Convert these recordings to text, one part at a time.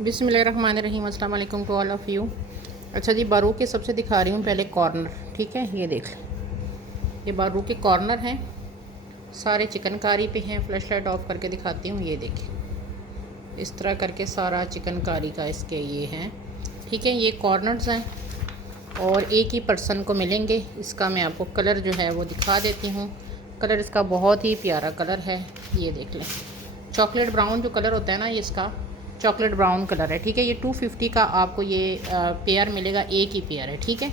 बिस्मिल्लाहिर्रहमानिर्रहीम, अस्सलाम वालेकुम टू ऑल ऑफ़ यू। अच्छा जी, बारू के सबसे दिखा रही हूँ पहले कॉर्नर। ठीक है, ये देख लें, ये बारू के कॉर्नर हैं, सारे चिकनकारी पे हैं। फ्लैश लाइट ऑफ करके दिखाती हूँ। ये देखिए, इस तरह करके सारा चिकनकारी का इसके ये हैं। ठीक है, ये कॉर्नर्स हैं और एक ही पर्सन को मिलेंगे। इसका मैं आपको कलर जो है वो दिखा देती हूँ। कलर इसका बहुत ही प्यारा कलर है, ये देख लें। चॉकलेट ब्राउन जो कलर होता है ना, ये इसका चॉकलेट ब्राउन कलर है। ठीक है, ये 250 का आपको ये पेयर मिलेगा। एक ही पेयर है, ठीक है।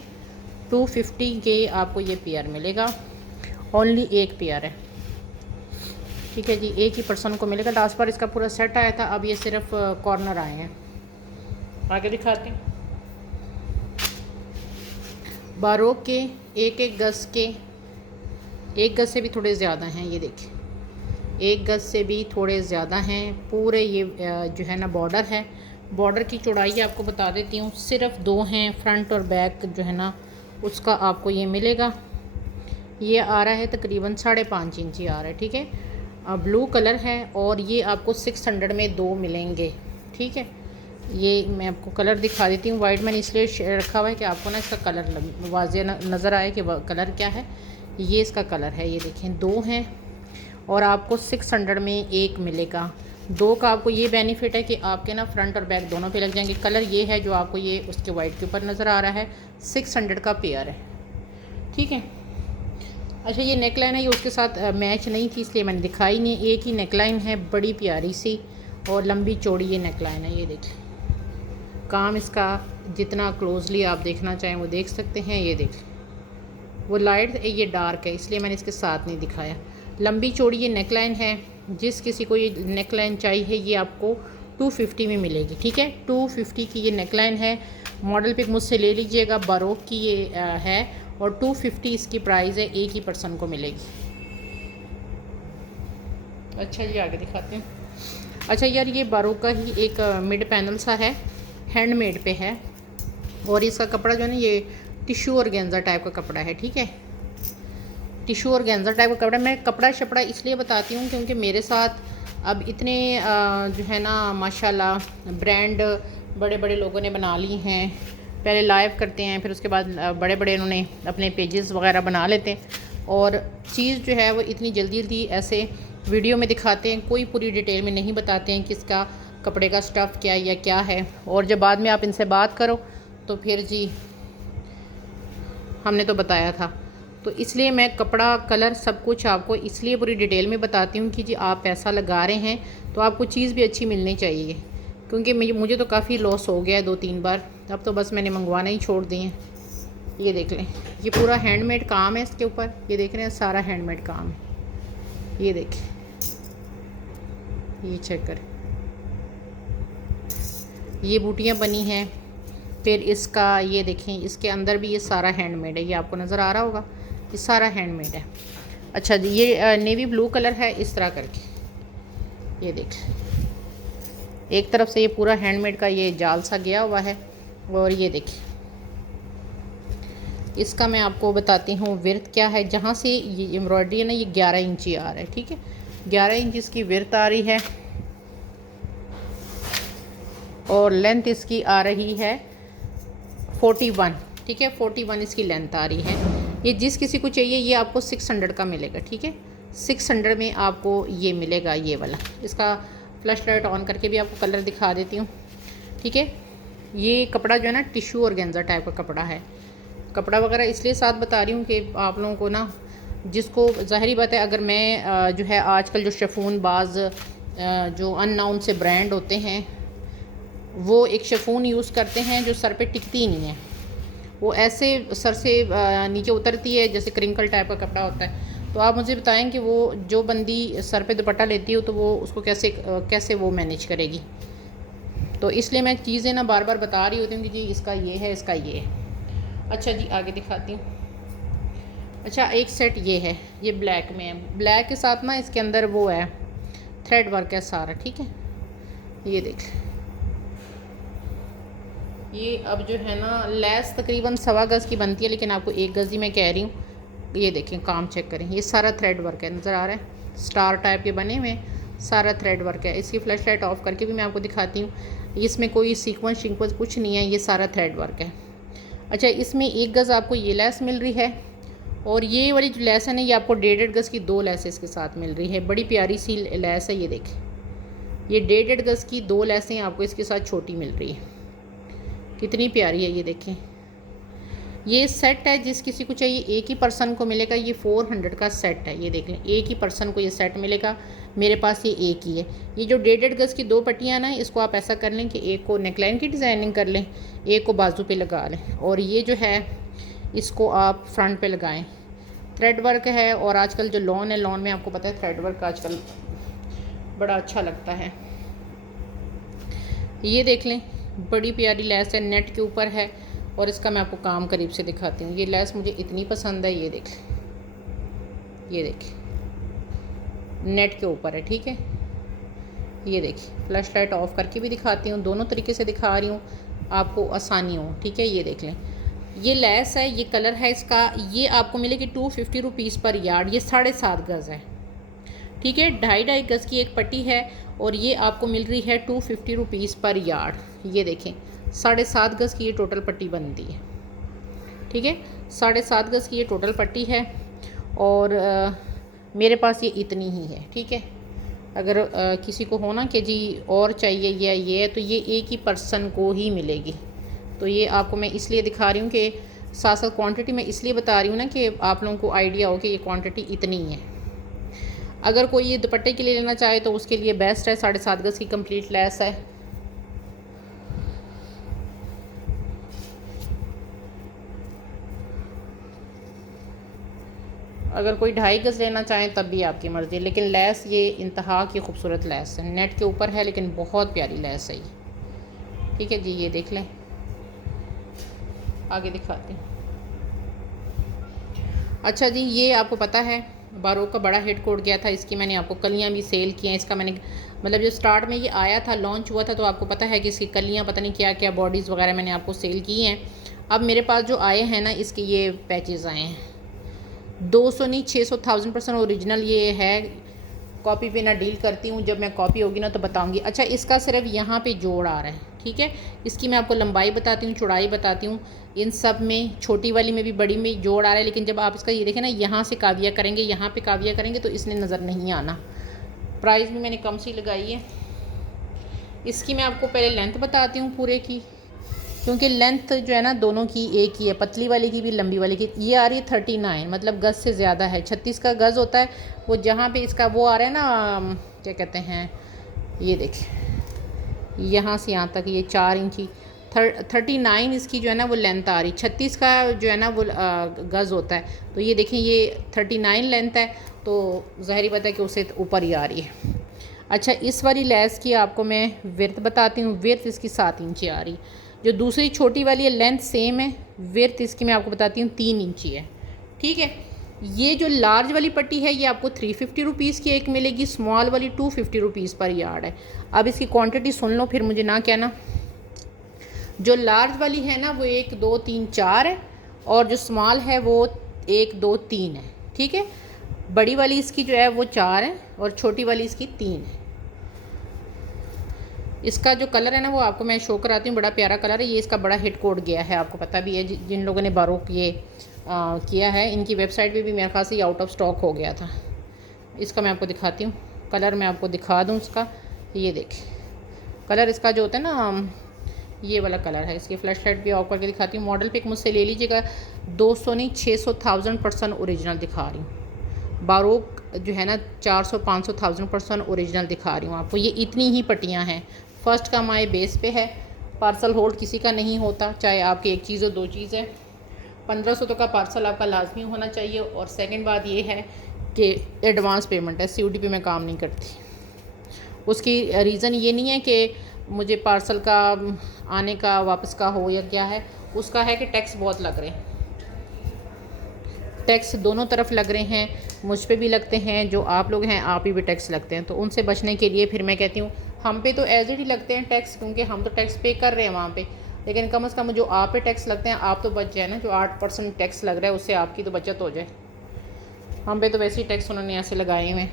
250 के आपको ये पेयर मिलेगा, ओनली एक पेयर है। ठीक है जी, एक ही पर्सन को मिलेगा। लास्ट बार इसका पूरा सेट आया था, अब ये सिर्फ कॉर्नर आए हैं। आगे दिखाते हैं। बारोक के एक गज़ के, एक गज़ से भी थोड़े ज़्यादा हैं। ये देखिए, एक गज़ से भी थोड़े ज़्यादा हैं। पूरे ये जो है ना बॉर्डर है। बॉर्डर की चौड़ाई आपको बता देती हूँ, सिर्फ 2 हैं। फ्रंट और बैक जो है ना उसका आपको ये मिलेगा। ये आ रहा है तकरीबन 5.5 इंची आ रहा है। ठीक है, ब्लू कलर है और ये आपको 600 में 2 मिलेंगे। ठीक है, ये मैं आपको कलर दिखा देती हूँ। वाइट मैंने इसलिए रखा हुआ है कि आपको ना इसका कलर वाज़े नज़र आए कि कलर क्या है। ये इसका कलर है, ये देखें, 2 हैं और आपको 600 में एक मिलेगा। 2 का आपको ये बेनिफिट है कि आपके ना फ्रंट और बैक दोनों पे लग जाएंगे। कलर ये है जो आपको ये उसके वाइट के ऊपर नज़र आ रहा है। 600 का पेयर है। ठीक है। अच्छा, ये नेकलाइन है, ये उसके साथ मैच नहीं थी इसलिए मैंने दिखाई नहीं। एक ही नेकलाइन है, बड़ी प्यारी सी और लंबी चौड़ी ये नेकलाइन है। ये देखिए, काम इसका जितना क्लोजली आप देखना चाहें वो देख सकते हैं। ये देखिए, वो लाइट है, ये डार्क है, इसलिए मैंने इसके साथ नहीं दिखाया। लंबी चौड़ी ये नेकलाइन है। जिस किसी को ये नेकलाइन चाहिए ये आपको 250 में मिलेगी। ठीक है, 250 की ये नेकलाइन है। मॉडल पिक मुझसे ले लीजिएगा। बारोक की ये है और 250 इसकी प्राइस है। एक ही पर्सन को मिलेगी। अच्छा जी, आगे दिखाते हैं। अच्छा यार, ये बारोक का ही एक मिड पैनल सा है, हैंडमेड पे है और इसका कपड़ा जो है ना ये टिश्यू और गेंजा टाइप का कपड़ा है। ठीक है, टिशू और गेंजा टाइप का कपड़ा। मैं कपड़ा शपड़ा इसलिए बताती हूँ क्योंकि मेरे साथ अब इतने जो है ना माशाल्लाह ब्रांड बड़े बड़े लोगों ने बना ली हैं। पहले लाइव करते हैं, फिर उसके बाद बड़े बड़े उन्होंने अपने पेजेस वगैरह बना लेते हैं और चीज़ जो है वो इतनी जल्दी जल्दी ऐसे वीडियो में दिखाते हैं, कोई पूरी डिटेल में नहीं बताते हैं कि इसका कपड़े का स्टफ़ क्या है या क्या है। और जब बाद में आप इनसे बात करो तो फिर जी हमने तो बताया था। तो इसलिए मैं कपड़ा, कलर, सब कुछ आपको इसलिए पूरी डिटेल में बताती हूँ कि जी आप पैसा लगा रहे हैं तो आपको चीज़ भी अच्छी मिलनी चाहिए। क्योंकि मुझे तो काफ़ी लॉस हो गया है 2-3 बार, अब तो बस मैंने मंगवाना ही छोड़ दिए हैं। ये देख लें, ये पूरा हैंडमेड काम है इसके ऊपर। ये देख रहे हैं, सारा हैंडमेड काम है। ये देखिए, ये चेक करें, ये बूटियाँ बनी हैं। फिर इसका ये देखें, इसके अंदर भी ये सारा हैंडमेड है। ये आपको नज़र आ रहा होगा, ये सारा हैंडमेड है। अच्छा जी, ये नेवी ब्लू कलर है, इस तरह करके। ये देख, एक तरफ से ये पूरा हैंडमेड का ये जाल सा गया हुआ है। और ये देखिए, इसका मैं आपको बताती हूँ विर्थ क्या है। जहाँ से ये एम्ब्रॉयडरी है ना, ये 11 इंची आ रहा है। ठीक है, 11 इंच इसकी विर्थ आ रही है और लेंथ इसकी आ रही है 41। ठीक है, 41 इसकी लेंथ आ रही है। ये जिस किसी को चाहिए ये आपको 600 का मिलेगा। ठीक है, 600 में आपको ये मिलेगा, ये वाला। इसका फ्लैश लाइट ऑन करके भी आपको कलर दिखा देती हूँ। ठीक है, ये कपड़ा जो है ना टिश्यू और गेंजा टाइप का कपड़ा है। कपड़ा वगैरह इसलिए साथ बता रही हूँ कि आप लोगों को ना, जिसको ज़ाहिरी बात है, अगर मैं जो है आजकल जो शेफून बाज़ जो अननाउन से ब्रांड होते हैं वो एक शेफून यूज़ करते हैं जो सर पे टिकती नहीं है, वो ऐसे सर से नीचे उतरती है जैसे क्रिंकल टाइप का कपड़ा होता है। तो आप मुझे बताएं कि वो जो बंदी सर पे दुपट्टा लेती हो तो वो उसको कैसे वो मैनेज करेगी। तो इसलिए मैं चीज़ें ना बार बार बता रही होती हूँ कि जी इसका ये है, इसका ये है। अच्छा जी, आगे दिखाती हूँ। अच्छा, एक सेट ये है, ये ब्लैक में है। ब्लैक के साथ ना इसके अंदर वो है थ्रेड वर्क है सारा। ठीक है, ये देख, ये अब जो है ना लेस तकरीबन 1.25 गज़ की बनती है, लेकिन आपको 1 गज़ ही मैं कह रही हूँ। ये देखें, काम चेक करें, ये सारा थ्रेड वर्क है, नज़र आ रहा है, स्टार टाइप के बने हुए, सारा थ्रेड वर्क है। इसकी फ्लैश लाइट ऑफ करके भी मैं आपको दिखाती हूँ। इसमें कोई सीक्वेंस कुछ नहीं है, ये सारा थ्रेड वर्क है। अच्छा, इसमें 1 गज़ आपको ये लेस मिल रही है, और ये वाली जो लेस है ना, ये आपको 1.5 गज़ की 2 लेसेस के साथ मिल रही है। बड़ी प्यारी सी लेस है, ये देखें, ये 1.5 गज़ की 2 लेसें आपको इसके साथ छोटी मिल रही है। कितनी प्यारी है, ये देखें। ये सेट है, जिस किसी को चाहिए एक ही पर्सन को मिलेगा। ये 400 का सेट है, ये देख लें, एक ही पर्सन को ये सेट मिलेगा। मेरे पास ये एक ही है। ये जो 1.5 गज़ की 2 पट्टियाँ ना, इसको आप ऐसा कर लें कि एक को नेकलाइन की डिज़ाइनिंग कर लें, एक को बाजू पे लगा लें, और ये जो है इसको आप फ्रंट पे लगाएं। थ्रेड वर्क है, और आजकल जो लॉन है, लॉन में आपको पता है थ्रेड वर्क आजकल बड़ा अच्छा लगता है। ये देख लें, बड़ी प्यारी लेस है, नेट के ऊपर है, और इसका मैं आपको काम करीब से दिखाती हूँ। ये लेस मुझे इतनी पसंद है, ये देख लें, ये देखिए, नेट के ऊपर है, ठीक है। ये देखिए, फ्लैश लाइट ऑफ करके भी दिखाती हूँ, दोनों तरीके से दिखा रही हूँ, आपको आसानी हो, ठीक है। ये देख लें, ये लेस है, ये कलर है इसका, ये आपको मिलेगी 250 रुपीज़ पर यार्ड। ये 7.5 गज़ है, ठीक है। 2.5 गज़ की एक पट्टी है, और ये आपको मिल रही है 250 रुपीज़ पर यार्ड। ये देखें, 7.5 गज़ की ये टोटल पट्टी बनती है, ठीक है। 7.5 गज़ की ये टोटल पट्टी है, और मेरे पास ये इतनी ही है, ठीक है। अगर किसी को हो ना कि जी और चाहिए या ये है, तो ये एक ही पर्सन को ही मिलेगी। तो ये आपको मैं इसलिए दिखा रही हूँ कि साथ साथ क्वांटिटी मैं इसलिए बता रही हूँ ना, कि आप लोगों को आइडिया हो कि ये क्वांटिटी इतनी है। अगर कोई ये दुपट्टे के लिए लेना चाहे तो उसके लिए बेस्ट है। 7.5 गज़ की कंप्लीट लेस है। अगर कोई 2.5 गज़ लेना चाहें तब भी आपकी मर्ज़ी, लेकिन लेस ये इंतहा की खूबसूरत लेस है, नेट के ऊपर है, लेकिन बहुत प्यारी लेस है ये, ठीक है जी। ये देख लें, आगे दिखाते हैं। अच्छा जी, ये आपको पता है बारोक का बड़ा हिट कोड गया था, इसकी मैंने आपको कलियां भी सेल की हैं। इसका मैंने मतलब जो स्टार्ट में ये आया था, लॉन्च हुआ था, तो आपको पता है कि इसकी कलियां पता नहीं क्या क्या बॉडीज़ वगैरह मैंने आपको सेल की हैं। अब मेरे पास जो आए हैं ना, इसके ये पैचेस आए हैं, 200 नहीं 600 1000% ओरिजिनल ये है। कॉपी पे ना डील करती हूँ, जब मैं कॉपी होगी ना तो बताऊँगी। अच्छा, इसका सिर्फ यहाँ पे जोड़ आ रहा है, ठीक है। इसकी मैं आपको लंबाई बताती हूँ, चौड़ाई बताती हूँ, इन सब में छोटी वाली में भी बड़ी में जोड़ आ रहा है। लेकिन जब आप इसका ये देखें ना, यहाँ से काविया करेंगे, यहाँ पे काविया करेंगे, तो इसने नज़र नहीं आना। प्राइस भी मैंने कम सी लगाई है। इसकी मैं आपको पहले लेंथ बताती हूँ पूरे की, क्योंकि लेंथ जो है ना दोनों की एक ही है, पतली वाली की भी लंबी वाली की। ये आ रही है 39, मतलब गज़ से ज़्यादा है। 36 का गज़ होता है वो, जहाँ पे इसका वो आ रहा है ना, क्या कहते हैं, ये देखिए, यहाँ से यहाँ तक ये 4 इंची। 39 इसकी जो है ना वो लेंथ आ रही। 36 का जो है ना वो गज़ होता है। तो ये देखें, ये 39 लेंथ है, तो ज़ाहिर बात है कि उससे ऊपर ही आ रही है। अच्छा, इस वाली लेस की आपको मैं विर्थ बताती हूँ। विर्थ इसकी 7 इंची आ रही। जो दूसरी छोटी वाली है, लेंथ सेम है, विर्थ इसकी मैं आपको बताती हूँ 3 इंची है, ठीक है। ये जो लार्ज वाली पट्टी है, ये आपको 350 रुपीज़ की एक मिलेगी, स्मॉल वाली 250 रुपीज़ पर यार्ड है। अब इसकी क्वांटिटी सुन लो, फिर मुझे ना कहना। जो लार्ज वाली है ना वो 1 2 3 4 है, और जो स्मॉल है वो 1 2 3 है, ठीक है। बड़ी वाली इसकी जो है वो 4 है, और छोटी वाली इसकी 3 है। इसका जो कलर है ना वो आपको मैं शो कराती हूँ, बड़ा प्यारा कलर है ये। इसका बड़ा हिट कोड गया है, आपको पता भी है। जिन लोगों ने बारोक ये किया है, इनकी वेबसाइट पे भी मेरे ख्याल से ये आउट ऑफ स्टॉक हो गया था। इसका मैं आपको दिखाती हूँ, कलर मैं आपको दिखा दूँ इसका। ये देखिए, कलर इसका जो होता है ना, ये वाला कलर है। इसकी फ्लैश लाइट भी ऑफ करके दिखाती हूँ। मॉडल पिक मुझसे ले लीजिएगा। 200 नहीं 600 1000% ओरिजिनल दिखा रही हूँ। बारोक जो है ना 400 500 1000% ओरिजिनल दिखा रही हूँ आपको। ये इतनी ही पट्टियाँ हैं। फर्स्ट का माए बेस पे है। पार्सल होल्ड किसी का नहीं होता, चाहे आपकी एक चीज़ हो 2 चीज़ है। 1500 तो का पार्सल आपका लाजमी होना चाहिए। और सेकंड बात ये है कि एडवांस पेमेंट है, COD पे मैं काम नहीं करती। उसकी रीज़न ये नहीं है कि मुझे पार्सल का आने का वापस का हो या क्या है, उसका है कि टैक्स बहुत लग रहे हैं। टैक्स दोनों तरफ लग रहे हैं, मुझ पे भी लगते हैं, जो आप लोग हैं आप ही भी टैक्स लगते हैं। तो उनसे बचने के लिए फिर मैं कहती हूँ, हम पे तो एज इट ही लगते हैं टैक्स, क्योंकि हम तो टैक्स पे कर रहे हैं वहाँ पे। लेकिन कम से कम जो आप पे टैक्स लगते हैं आप तो बच जाए ना। जो 8% टैक्स लग रहा है उससे आपकी तो बचत हो जाए। हम पे तो वैसे ही टैक्स उन्होंने ऐसे लगाए हुए हैं।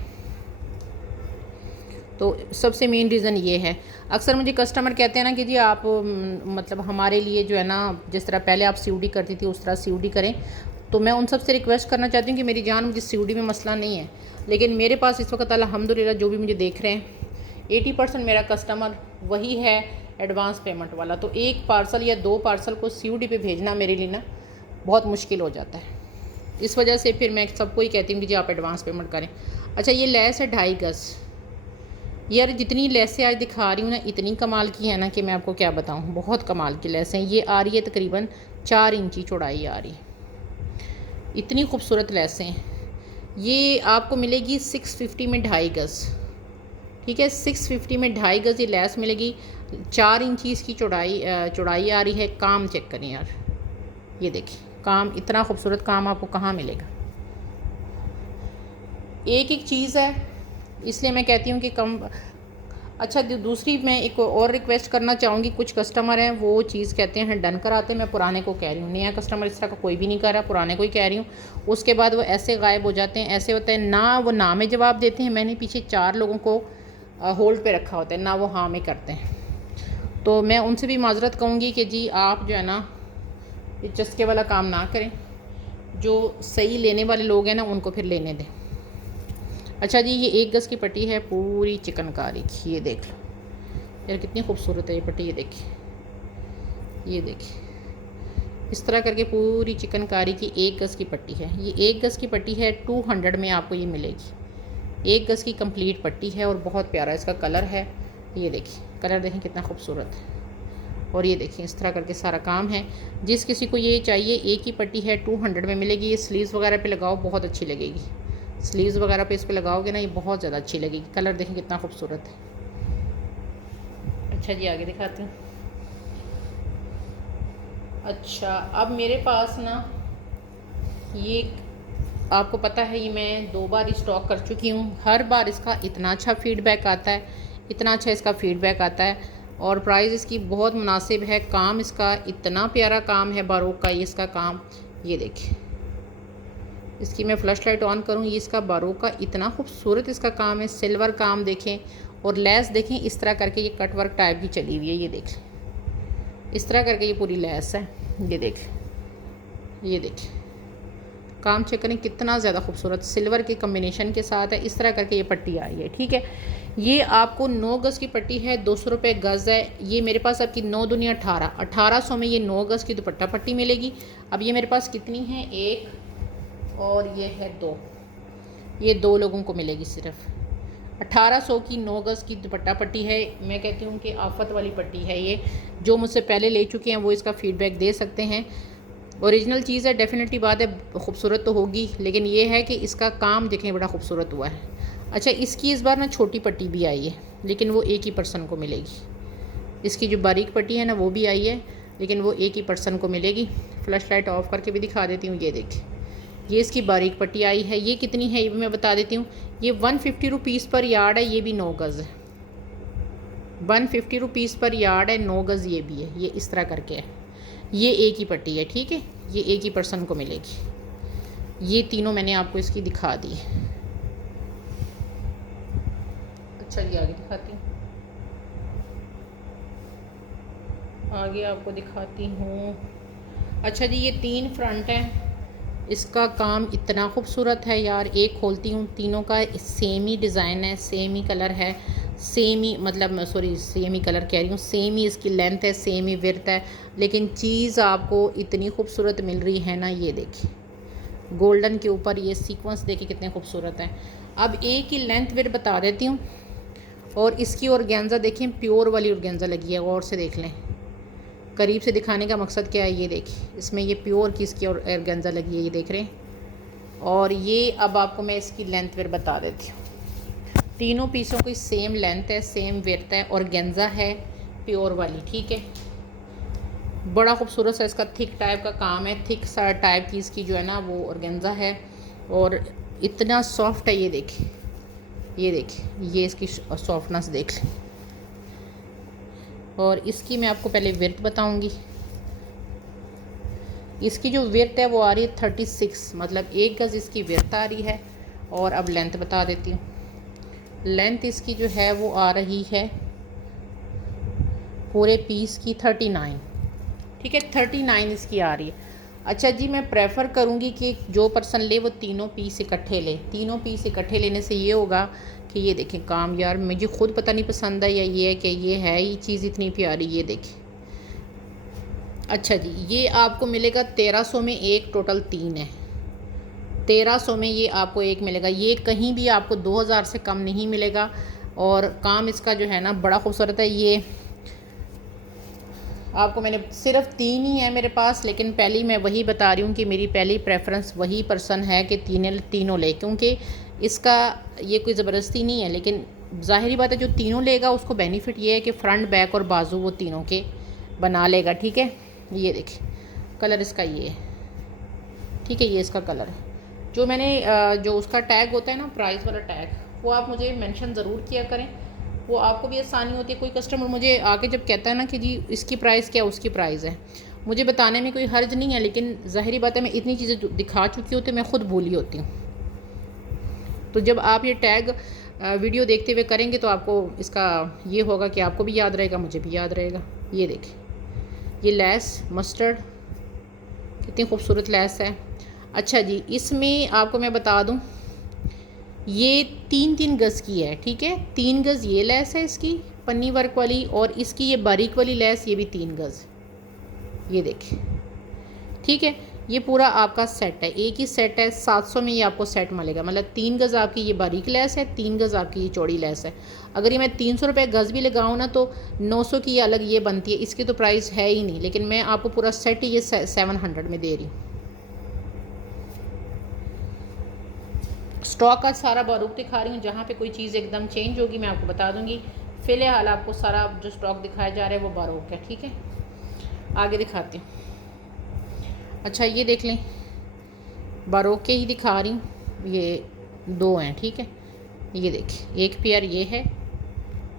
तो सबसे मेन रीज़न ये है। अक्सर मुझे कस्टमर कहते हैं ना कि जी आप मतलब हमारे लिए जो है ना, जिस तरह पहले आप सीओडी करती थी उस तरह सीओडी करें। तो मैं उन सब से रिक्वेस्ट करना चाहती हूँ कि मेरी जान, मुझे सीओडी में मसला नहीं है, लेकिन मेरे पास इस वक्त अल्हम्दुलिल्लाह जो भी मुझे देख रहे हैं 80% मेरा कस्टमर वही है एडवांस पेमेंट वाला। तो एक पार्सल या 2 पार्सल को सीओडी पे भेजना मेरे लिए ना बहुत मुश्किल हो जाता है। इस वजह से फिर मैं सबको ही कहती हूँ कि जी आप एडवांस पेमेंट करें। अच्छा, ये लेस है 2.5 गज़। यार जितनी लेसें आज दिखा रही हूँ ना, इतनी कमाल की है ना कि मैं आपको क्या बताऊँ, बहुत कमाल की लेस हैं। ये आ रही है तकरीबन 4 इंची चौड़ाई आ रही, इतनी खूबसूरत लेसें हैं। ये आपको मिलेगी 650 में 2.5 गज़, ठीक है। 650 में 2.5 गज़ ये लेस मिलेगी। 4 इंची इसकी चौड़ाई आ रही है। काम चेक करें यार, ये देखिए काम, इतना खूबसूरत काम आपको कहाँ मिलेगा। एक एक चीज़ है, इसलिए मैं कहती हूँ कि कम। अच्छा, दूसरी मैं एक और रिक्वेस्ट करना चाहूँगी। कुछ कस्टमर हैं वो चीज़ कहते हैं डन कराते हैं, मैं पुराने को कह रही हूँ, नया कस्टमर इस तरह का कोई भी नहीं कर रहा, पुराने को ही कह रही हूँ। उसके बाद वो ऐसे गायब हो जाते हैं, ऐसे होता है ना वो ना में जवाब देते हैं। मैंने पीछे 4 लोगों को होल्ड पे रखा होता है, ना वो हाँ में करते हैं। तो मैं उनसे भी माजरत कहूँगी कि जी आप जो है ना ये चस्के वाला काम ना करें, जो सही लेने वाले लोग हैं ना उनको फिर लेने दें। अच्छा जी, ये 1 गज़ की पट्टी है पूरी चिकनकारी की, ये देख लो यार कितनी खूबसूरत है ये पट्टी। ये देखिए, ये देखिए इस तरह करके पूरी चिकनकारी की 1 गज़ की पट्टी है। ये 1 गज़ की पट्टी है, 200 में आपको ये मिलेगी। 1 गज़ की कंप्लीट पट्टी है और बहुत प्यारा इसका कलर है। ये देखिए कलर देखें कितना खूबसूरत है। और ये देखिए इस तरह करके सारा काम है। जिस किसी को ये चाहिए, एक ही पट्टी है, 200 में मिलेगी। ये स्लीव्स वगैरह पे लगाओ बहुत अच्छी लगेगी। स्लीव्स वगैरह पे इस पे लगाओगे ना, ये बहुत ज़्यादा अच्छी लगेगी। कलर देखें कितना खूबसूरत है। अच्छा जी, आगे दिखाती हूँ। अच्छा, अब मेरे पास ना ये आपको पता है, ये मैं 2 बार स्टॉक कर चुकी हूँ। हर बार इसका इतना अच्छा फ़ीडबैक आता है, इतना अच्छा इसका फ़ीडबैक आता है और प्राइस इसकी बहुत मुनासिब है। काम इसका इतना प्यारा काम है, बारोक का ये इसका काम। ये देखिए, इसकी मैं फ्लैश लाइट ऑन करूँ, ये इसका बारोक का इतना खूबसूरत इसका काम है। सिल्वर काम देखें और लेस देखें, इस तरह करके ये कट वर्क टाइप की चली हुई है। ये देख लें, इस तरह करके ये पूरी लेस है। ये देख लें, ये देखिए काम चेक करें कितना ज़्यादा खूबसूरत सिल्वर के कम्बिनेशन के साथ है। इस तरह करके ये पट्टी आई है, ठीक है। ये आपको 9 गज़ की पट्टी है, 200 रुपये गज़ है। ये मेरे पास आपकी 9 दूनी 18, 1800 में ये 9 गज़ की दुपट्टा पट्टी मिलेगी। अब ये मेरे पास कितनी है, 1 और ये है 2, ये 2 लोगों को मिलेगी सिर्फ। 1800 की 9 गज़ की दुपट्टा पट्टी है। मैं कहती हूँ कि आफत वाली पट्टी है ये। जो मुझसे पहले ले चुके हैं वो इसका फ़ीडबैक दे सकते हैं। ओरिजिनल चीज़ है, डेफिनेटली बात है, खूबसूरत तो होगी, लेकिन ये है कि इसका काम देखें बड़ा खूबसूरत हुआ है। अच्छा, इसकी इस बार ना छोटी पट्टी भी आई है, लेकिन वो एक ही पर्सन को मिलेगी। इसकी जो बारीक पट्टी है ना वो भी आई है, लेकिन वो एक ही पर्सन को मिलेगी। फ्लैश लाइट ऑफ करके भी दिखा देती हूँ। ये देखिए, ये इसकी बारीक पट्टी आई है। ये कितनी है ये भी मैं बता देती हूँ। ये 150 रुपीज़ पर यार्ड है। ये भी 9 गज़ है, 150 रुपीज़ पर यार्ड है, 9 गज़ ये भी है। ये इस तरह करके है, ये एक ही पट्टी है, ठीक है। ये एक ही पर्सन को मिलेगी। ये तीनों मैंने आपको इसकी दिखा दी। अच्छा जी, आगे दिखाती हूँ, आगे आपको दिखाती हूँ। अच्छा जी, ये 3 फ्रंट हैं। इसका काम इतना खूबसूरत है यार। एक खोलती हूँ, तीनों का सेम ही डिज़ाइन है, सेम ही कलर है, सेम ही मतलब सॉरी सेम ही कलर कह रही हूँ, सेम ही इसकी लेंथ है, सेम ही विड्थ है, लेकिन चीज़ आपको इतनी खूबसूरत मिल रही है ना। ये देखिए गोल्डन के ऊपर ये सीक्वेंस देखिए कितने खूबसूरत हैं। अब एक ही लेंथ विड्थ बता देती हूँ। और इसकी ऑर्गेन्जा देखें, प्योर वाली ऑर्गेन्जा लगी है, गौर से देख लें। करीब से दिखाने का मकसद क्या है, ये देखिए इसमें ये प्योर की इसकी ऑर्गेन्जा लगी है, ये देख रहे हैं। और ये अब आपको मैं इसकी लेंथ विड्थ बता देती हूँ। तीनों पीसों की सेम लेंथ है, सेम विड्थ है, ऑर्गेन्जा है प्योर वाली, ठीक है। बड़ा खूबसूरत सा इसका थिक टाइप का काम है, थिक सा टाइप की इसकी जो है ना वो ऑर्गेन्जा है और इतना सॉफ्ट है। ये देखिए, ये देखिए, ये इसकी सॉफ्टनेस देख लें। और इसकी मैं आपको पहले विड्थ बताऊंगी। इसकी जो विड्थ है वो आ रही है 36, मतलब 1 गज़ इसकी विड्थ आ रही है। और अब लेंथ बता देती हूँ। लेंथ इसकी जो है वो आ रही है पूरे पीस की 39, ठीक है, 39 इसकी आ रही है। अच्छा जी, मैं प्रेफर करूँगी कि जो पर्सन ले वो तीनों पीस इकट्ठे ले। तीनों पीस इकट्ठे लेने से ये होगा कि ये देखें काम, यार मुझे ख़ुद पता नहीं पसंद है या ये है कि ये है ये चीज़ इतनी प्यारी, ये देखें। अच्छा जी, ये आपको मिलेगा 1300 में एक, टोटल 3 है। 1300 में ये आपको एक मिलेगा। ये कहीं भी आपको 2000 से कम नहीं मिलेगा। और काम इसका जो है ना बड़ा खूबसूरत है। ये आपको मैंने सिर्फ 3 ही है मेरे पास, लेकिन पहली मैं वही बता रही हूँ कि मेरी पहली प्रेफरेंस वही पर्सन है कि तीनों ले, क्योंकि इसका ये कोई ज़बरदस्ती नहीं है, लेकिन ज़ाहिरी बात है जो तीनों लेगा उसको बेनिफिट ये है कि फ़्रंट बैक और बाजू वो तीनों के बना लेगा, ठीक है। ये देखिए कलर इसका ये है, ठीक है, ये इसका कलर है। जो मैंने जो उसका टैग होता है ना, प्राइस वाला टैग, वो आप मुझे मेंशन ज़रूर किया करें, वो आपको भी आसानी होती है। कोई कस्टमर मुझे आके जब कहता है ना कि जी इसकी प्राइस क्या, उसकी प्राइस है, मुझे बताने में कोई हर्ज नहीं है, लेकिन ज़ाहिरी बात है मैं इतनी चीज़ें दिखा चुकी होती मैं ख़ुद भूली होती हूँ। तो जब आप ये टैग वीडियो देखते हुए करेंगे तो आपको इसका ये होगा कि आपको भी याद रहेगा, मुझे भी याद रहेगा। ये देखें, ये लेस मस्टर्ड, कितनी खूबसूरत लेस है। अच्छा जी, इसमें आपको मैं बता दूं ये 3-3 गज़ की है, ठीक है। 3 गज़ ये लेस है इसकी पन्नी वर्क वाली, और इसकी ये बारीक वाली लेस ये भी 3 गज़। ये देखिए, ठीक है, ये पूरा आपका सेट है, एक ही सेट है। 700 में ये आपको सेट मिलेगा, मतलब 3 गज़ आपकी ये बारीक लेस है, 3 गज़ आपकी ये चौड़ी लेस है। अगर ये मैं 300 रुपये गज़ भी लगाऊँ ना तो 900 की अलग ये बनती है, इसकी तो प्राइस है ही नहीं, लेकिन मैं आपको पूरा सेट ही ये 700 में दे रही हूँ। स्टॉक का सारा बारूक दिखा रही हूँ, जहाँ पे कोई चीज़ एकदम चेंज होगी मैं आपको बता दूँगी। फ़िलहाल आपको सारा जो स्टॉक दिखाया जा रहा है वो बारूक है, ठीक है। आगे दिखाती हूँ। अच्छा, ये देख लें, बारूक के ही दिखा रही हूँ, ये 2 हैं, ठीक है। ये देखिए, एक पेयर ये है,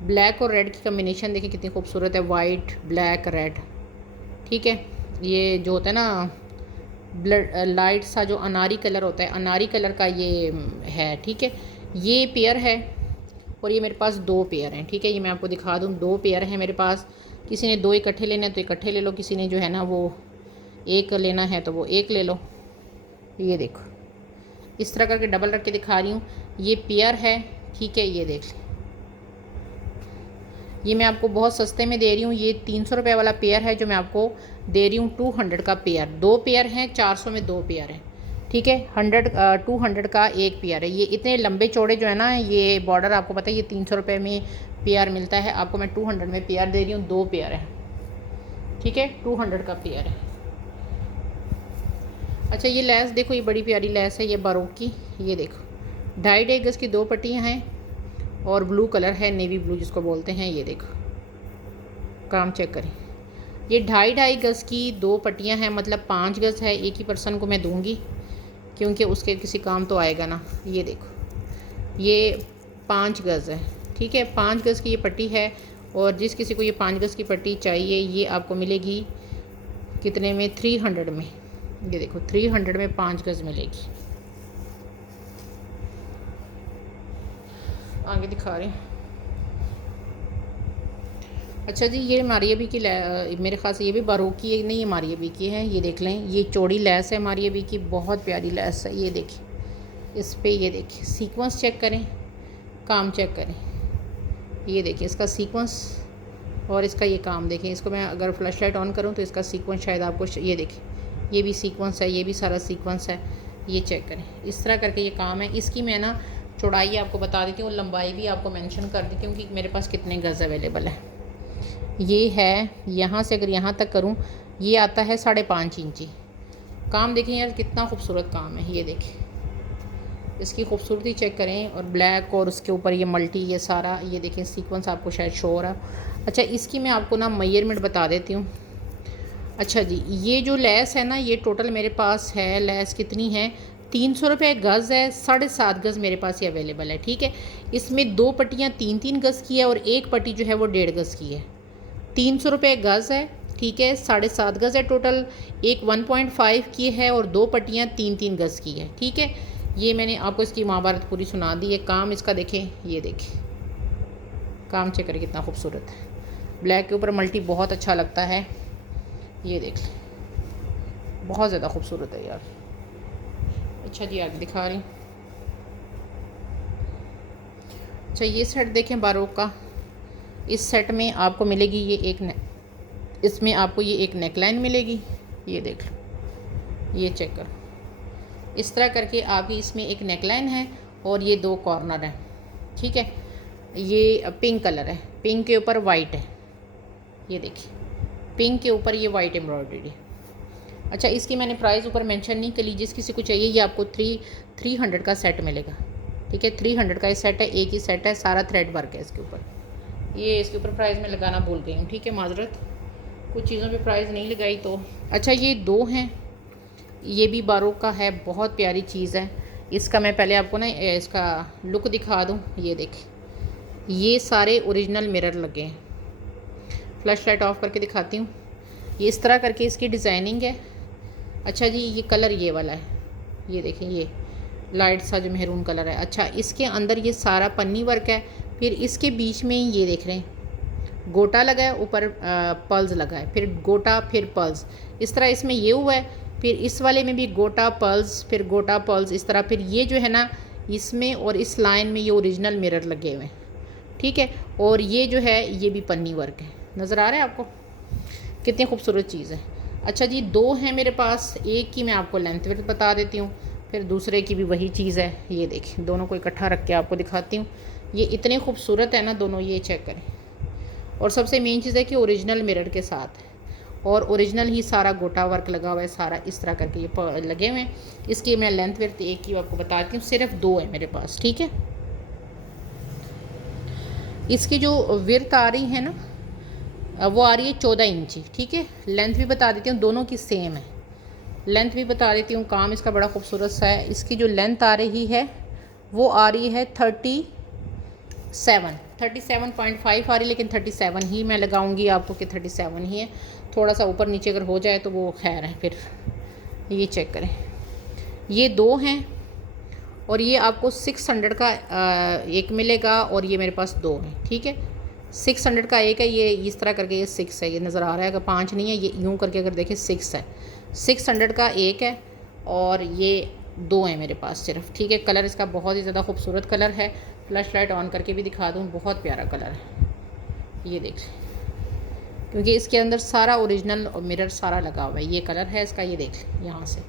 ब्लैक और रेड की कम्बिनेशन देखिए कितनी खूबसूरत है, वाइट ब्लैक रेड, ठीक है। ये जो होता है ना ब्लड लाइट सा जो अनारी कलर होता है, अनारी कलर का ये है, ठीक है। ये पेयर है, और ये मेरे पास 2 पेयर हैं, ठीक है। ये मैं आपको दिखा दूँ, 2 पेयर हैं मेरे पास। किसी ने 2 इकट्ठे लेने हैं तो इकट्ठे ले लो, किसी ने जो है ना वो एक लेना है तो वो एक ले लो। ये देखो, इस तरह करके डबल रख के दिखा रही हूँ। ये पेयर है, ठीक है। ये देख लें, ये मैं आपको बहुत सस्ते में दे रही हूँ। ये 300 रुपये वाला पेयर है जो मैं आपको दे रही हूँ 200 का पेयर। 2 पेयर हैं, 400 में 2 पेयर हैं, ठीक है। 200 का एक पेयर है। ये इतने लंबे चौड़े जो है ना, ये बॉर्डर आपको पता है ये 300 रुपये में पेयर मिलता है, आपको मैं 200 में पेयर दे रही हूँ। 2 पेयर है, ठीक है, 200 का पेयर है। अच्छा, ये लेस देखो, ये बड़ी प्यारी लेस है, ये बारूक की। ये देखो, 2.5 गज़ की 2 पट्टियाँ हैं, और ब्लू कलर है, नेवी ब्लू जिसको बोलते हैं। ये देखो, काम चेक करें, ये 2.5 गज़ की 2 पट्टियाँ हैं, मतलब 5 गज़ है। एक ही पर्सन को मैं दूंगी क्योंकि उसके किसी काम तो आएगा ना। ये देखो, ये 5 गज़ है, ठीक है। 5 गज़ की ये पट्टी है, और जिस किसी को ये 5 गज़ की पट्टी चाहिए ये आपको मिलेगी कितने में, 300 में। ये देखो, 300 में 5 गज़ मिलेगी। आगे दिखा रहे हैं। अच्छा जी, ये मारियाबी की मेरे ख्याल से ये भी बारूक की नहीं, ये मारियाबी की है। ये देख लें, ये चौड़ी लेस है मारियाबी की, बहुत प्यारी लेस है। ये देखिए, इस पे ये देखिए सीक्वेंस चेक करें, काम चेक करें। ये देखिए इसका सीक्वेंस और इसका ये काम देखें। इसको मैं अगर फ्लैश लाइट ऑन करूँ तो इसका सीक्वेंस शायद आपको ये देखिए, ये भी सीक्वेंस है, ये भी सारा सीक्वेंस है। ये चेक करें, इस तरह करके ये काम है। इसकी मैं ना चौड़ाई आपको बता देती हूँ, लंबाई भी आपको मेंशन कर देती हूँ कि मेरे पास कितने गज़ अवेलेबल है। ये है, यहाँ से अगर यहाँ तक करूँ ये आता है 5.5 इंची। काम देखें यार, कितना खूबसूरत काम है। ये देखें, इसकी खूबसूरती चेक करें, और ब्लैक और उसके ऊपर ये मल्टी, ये सारा ये देखें सीक्वेंस आपको शायद शो हो रहा है। अच्छा, इसकी मैं आपको ना मेजरमेंट बता देती हूँ। अच्छा जी, ये जो लेस है ना, ये टोटल मेरे पास है, लेस कितनी है, 300 रुपये गज़ है। 7.5 गज़ मेरे पास ये अवेलेबल है, ठीक है। इसमें 2 पट्टियाँ 3-3 गज़ की है, और एक पट्टी जो है वो 1.5 गज़ की है। 300 रुपये गज़ है, ठीक है। 7.5 गज़ है टोटल, एक 1.5 की है, और 2 पट्टियाँ 3-3 गज़ की है, ठीक है। ये मैंने आपको इसकी महाभारत पूरी सुना दी है। काम इसका देखें, ये देखें काम चेक करें कितना खूबसूरत है। ब्लैक के ऊपर मल्टी बहुत अच्छा लगता है। ये देख लें, बहुत ज़्यादा खूबसूरत है यार। अच्छा जी, आगे दिखा रही हूँ। अच्छा, ये सेट देखें बारोक का। इस सेट में आपको मिलेगी ये इसमें आपको ये एक नेकलाइन मिलेगी। ये देख लो, ये चेक करो, इस तरह करके आपकी इसमें एक नेकलाइन है और ये 2 कॉर्नर हैं। ठीक है, ये पिंक कलर है, पिंक के ऊपर वाइट है। ये देखिए, पिंक के ऊपर ये वाइट एम्ब्रॉयडरी है। अच्छा, इसकी मैंने प्राइस ऊपर मेंशन नहीं करी। जिस किसी को चाहिए ये आपको 300 का सेट मिलेगा। ठीक है, 300 का ये सेट है, एक ही सेट है, सारा थ्रेड वर्क है इसके ऊपर। ये इसके ऊपर प्राइस में लगाना भूल गई हूँ। ठीक है, माजरत, कुछ चीज़ों पे प्राइस नहीं लगाई तो। अच्छा, ये 2 हैं, ये भी बारोक का है, बहुत प्यारी चीज़ है। इसका मैं पहले आपको ना इसका लुक दिखा दूँ। ये देखें, ये सारे ओरिजिनल मिरर लगे हैं। फ्लैश लाइट ऑफ करके दिखाती हूँ। ये इस तरह करके इसकी डिज़ाइनिंग है। अच्छा जी, ये कलर ये वाला है, ये देखें, ये लाइट सा जो मेहरून कलर है। अच्छा, इसके अंदर ये सारा पन्नी वर्क है। फिर इसके बीच में ये देख रहे हैं गोटा लगा है, ऊपर पर्ल्स लगा है, फिर गोटा फिर पर्ल्स, इस तरह इसमें ये हुआ है। फिर इस वाले में भी गोटा पर्ल्स, फिर गोटा पर्ल्स, इस तरह। फिर ये जो है ना, इसमें और इस लाइन में ये ओरिजिनल मिरर लगे हुए हैं। ठीक है, और ये जो है ये भी पन्नी वर्क है। नज़र आ रहा है आपको कितनी खूबसूरत चीज़ है। अच्छा जी, 2 हैं मेरे पास। एक की मैं आपको लेंथ विड्थ बता देती हूँ, फिर दूसरे की भी वही चीज़ है। ये देखें, दोनों को इकट्ठा रख के आपको दिखाती हूँ। ये इतने खूबसूरत है ना दोनों, ये चेक करें। और सबसे मेन चीज़ है कि ओरिजिनल मिरर के साथ है और ओरिजिनल ही सारा गोटा वर्क लगा हुआ है, सारा इस तरह करके ये लगे हुए हैं। इसकी मैं लेंथ विड्थ एक की आपको बताती हूँ, सिर्फ 2 है मेरे पास। ठीक है, इसकी जो विड्थ आ रही है ना, वो आ रही है 14 इंची। ठीक है, लेंथ भी बता देती हूँ, दोनों की सेम है। लेंथ भी बता देती हूँ, काम इसका बड़ा खूबसूरत सा है। इसकी जो लेंथ आ रही है वो आ रही है 37.5 आ रही, लेकिन 37 ही मैं लगाऊंगी आपको कि 37 ही है। थोड़ा सा ऊपर नीचे अगर हो जाए तो वो खैर है। फिर ये चेक करें, ये 2 हैं और ये आपको 600 का एक मिलेगा और ये मेरे पास 2 हैं। ठीक है, 600 का एक है, ये इस तरह करके ये 6 है। ये नज़र आ रहा है कि 5 नहीं है, ये यूँ करके अगर देखें 6 है। 600 का एक है और ये 2 है मेरे पास सिर्फ। ठीक है, कलर इसका बहुत ही ज़्यादा खूबसूरत कलर है। फ्लैश लाइट ऑन करके भी दिखा दूँ, बहुत प्यारा कलर है। ये देख, क्योंकि इसके अंदर सारा ओरिजिनल मिरर सारा लगा हुआ है। ये कलर है इसका, ये देख यहाँ से